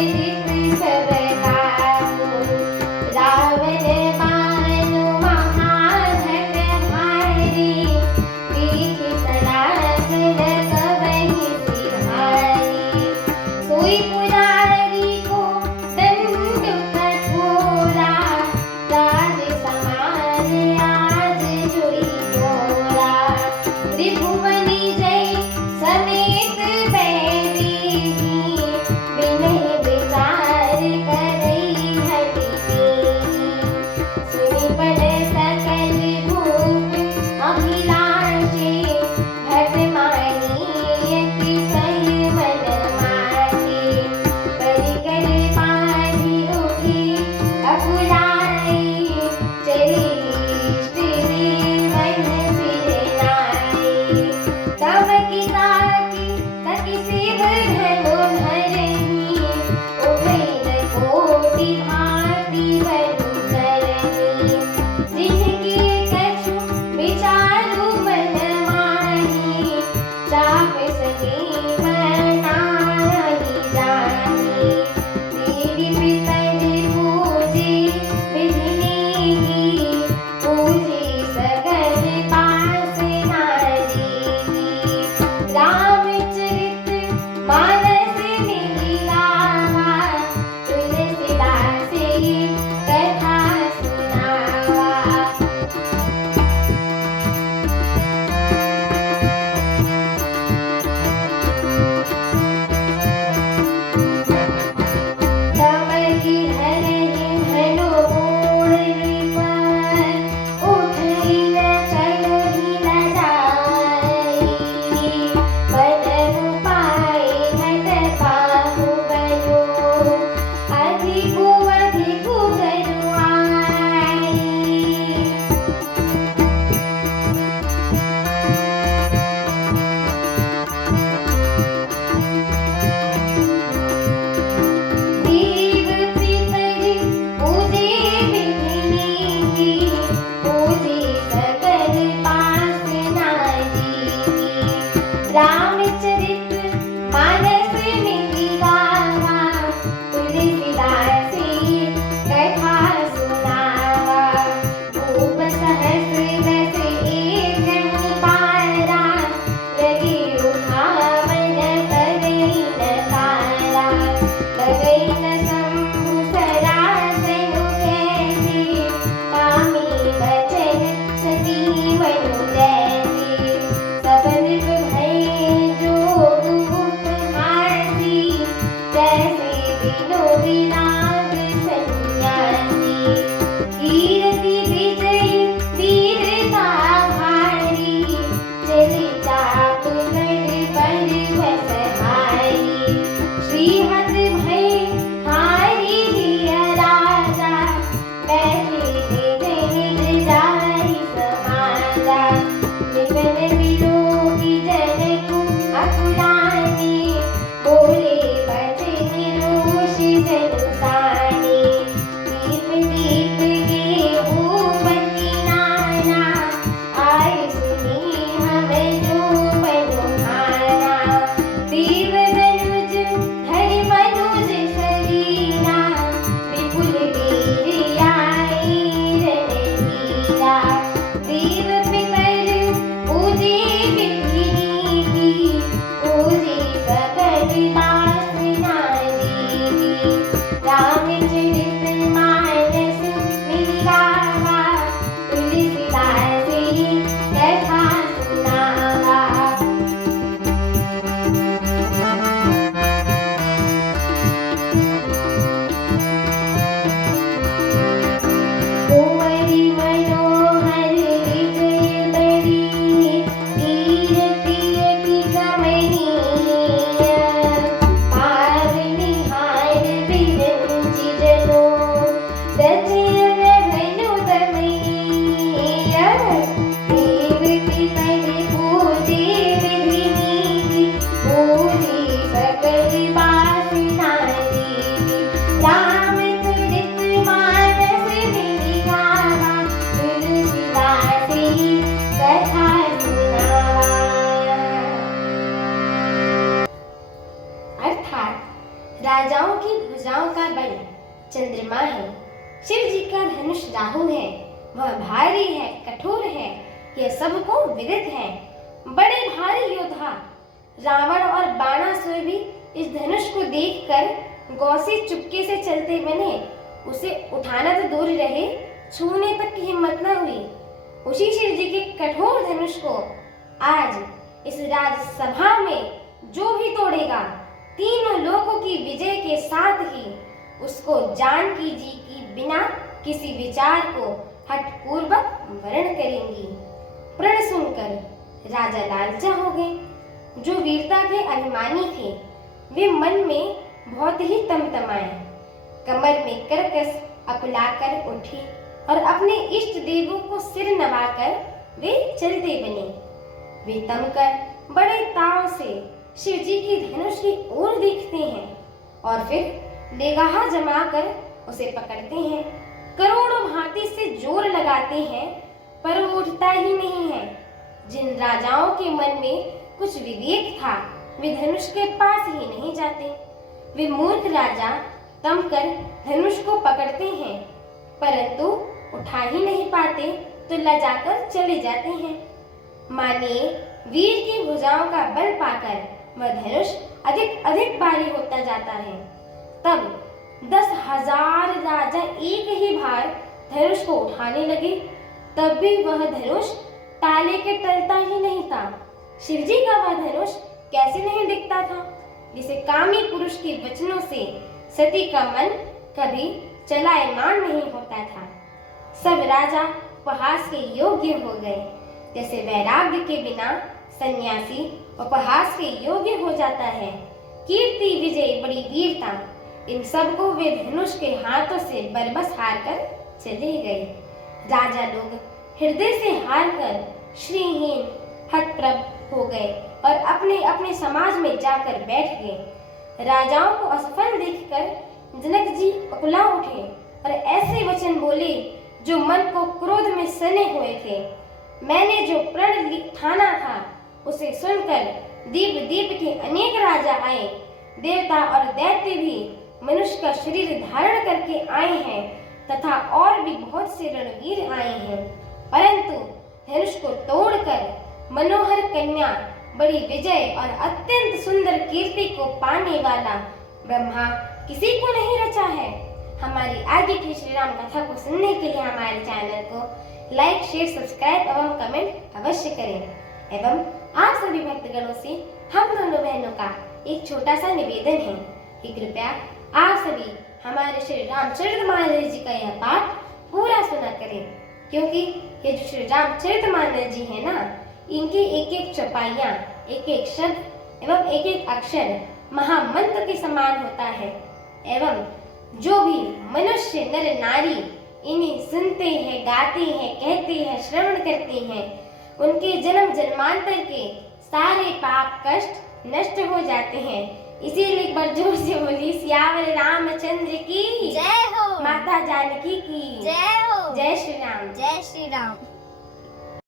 Say राजाओं की भुजाओं का बल चंद्रमा है, शिव जी का धनुष राहु है, वह भारी है, कठोर है, यह सबको विदित है। बड़े भारी योद्धा रावण और बाणासुर भी इस धनुष को देखकर गौ से चुपके से चलते बने। उसे उठाना तो दूर रहे, छूने तक की हिम्मत न हुई। उसी शिव जी के कठोर धनुष को आज इस राजसभा में जो भी तोड़ेगा, तीनों लोगों की विजय के साथ ही उसको जानकी जी की बिना किसी विचार को हठपूर्वक वर्ण करेंगी। प्रण सुनकर राजा लालचा हो गए। जो वीरता के अभिमानी थे वे मन में बहुत ही तमतमाए, कमर में करकस अपलाकर उठी और अपने इष्ट देवों को सिर नवाकर वे चलते बने। वे तमकर बड़े ताव से शिव जी की धनुष की ओर देखते हैं और फिर निगाह जमाकर उसे पकड़ते हैं। करोड़ों भांति से जोर लगाते हैं पर वो उठता ही नहीं है। जिन राजाओं के मन में कुछ विवेक था वे धनुष के पास ही नहीं जाते। वे मूर्ख राजा तमकर धनुष को पकड़ते हैं परंतु उठा ही नहीं पाते तो लजाकर चले जाते हैं। माने वीर की भुजाओं का बल पाकर वह धनुष अधिक अधिक भारी होता जाता है। तब 10,000 राजा एक ही बार धनुष को उठाने लगे, तब भी वह धनुष ताले के टलता ही नहीं था। शिवजी का वह धनुष कैसे नहीं दिखता था, जिसे कामी पुरुष के वचनों से सती का मन कभी चलायमान नहीं होता था। सब राजा उपहास के योग्य हो गए। जैसे वैराग्य के बिना सन्यासी उपहास के योग्य हो जाता है। कीर्ति, विजय, बड़ी वीरता, इन सब को वे धनुष के हाथों से बरबस हार कर चले गए। राजा लोग हृदय से हार कर श्रीहीन हतप्रभ हो गए और अपने अपने समाज में जाकर बैठ गए। राजाओं को असफल देखकर जनक जी उकला उठे और ऐसे वचन बोले जो मन को क्रोध में सने हुए थे। मैंने जो प्रण ठाना था उसे सुनकर दीप दीप के अनेक राजा आए। देवता और दैत्य भी मनुष्य का शरीर धारण करके आए हैं तथा और भी बहुत से रणवीर आए हैं, परंतु धनुष को तोड़कर मनोहर कन्या, बड़ी विजय और अत्यंत सुंदर कीर्ति को पाने वाला ब्रह्मा किसी को नहीं रचा है। हमारी आगे की श्री राम कथा को सुनने के लिए हमारे चैनल को लाइक, शेयर, सब्सक्राइब एवं कमेंट अवश्य करें। एवं आप सभी भक्तगणों से हम दोनों बहनों का एक छोटा सा निवेदन है कि कृपया आप सभी हमारे श्री रामचरितमानस जी का यह पाठ पूरा सुना करें, क्योंकि ये जो श्री रामचरितमानस जी है ना, इनकी एक एक चौपाइयाँ, एक एक शब्द एवं एक एक अक्षर महामंत्र के समान होता है। एवं जो भी मनुष्य नर नारी इन्हें सुनते हैं, गाते हैं, कहते हैं, श्रवण करते हैं, उनके जन्म जन्मांतर के सारे पाप कष्ट नष्ट हो जाते हैं। इसीलिए एक बार जोर से बोली सियावर रामचंद्र की जय हो, माता जानकी की जय हो, जय श्री राम। जय श्री राम।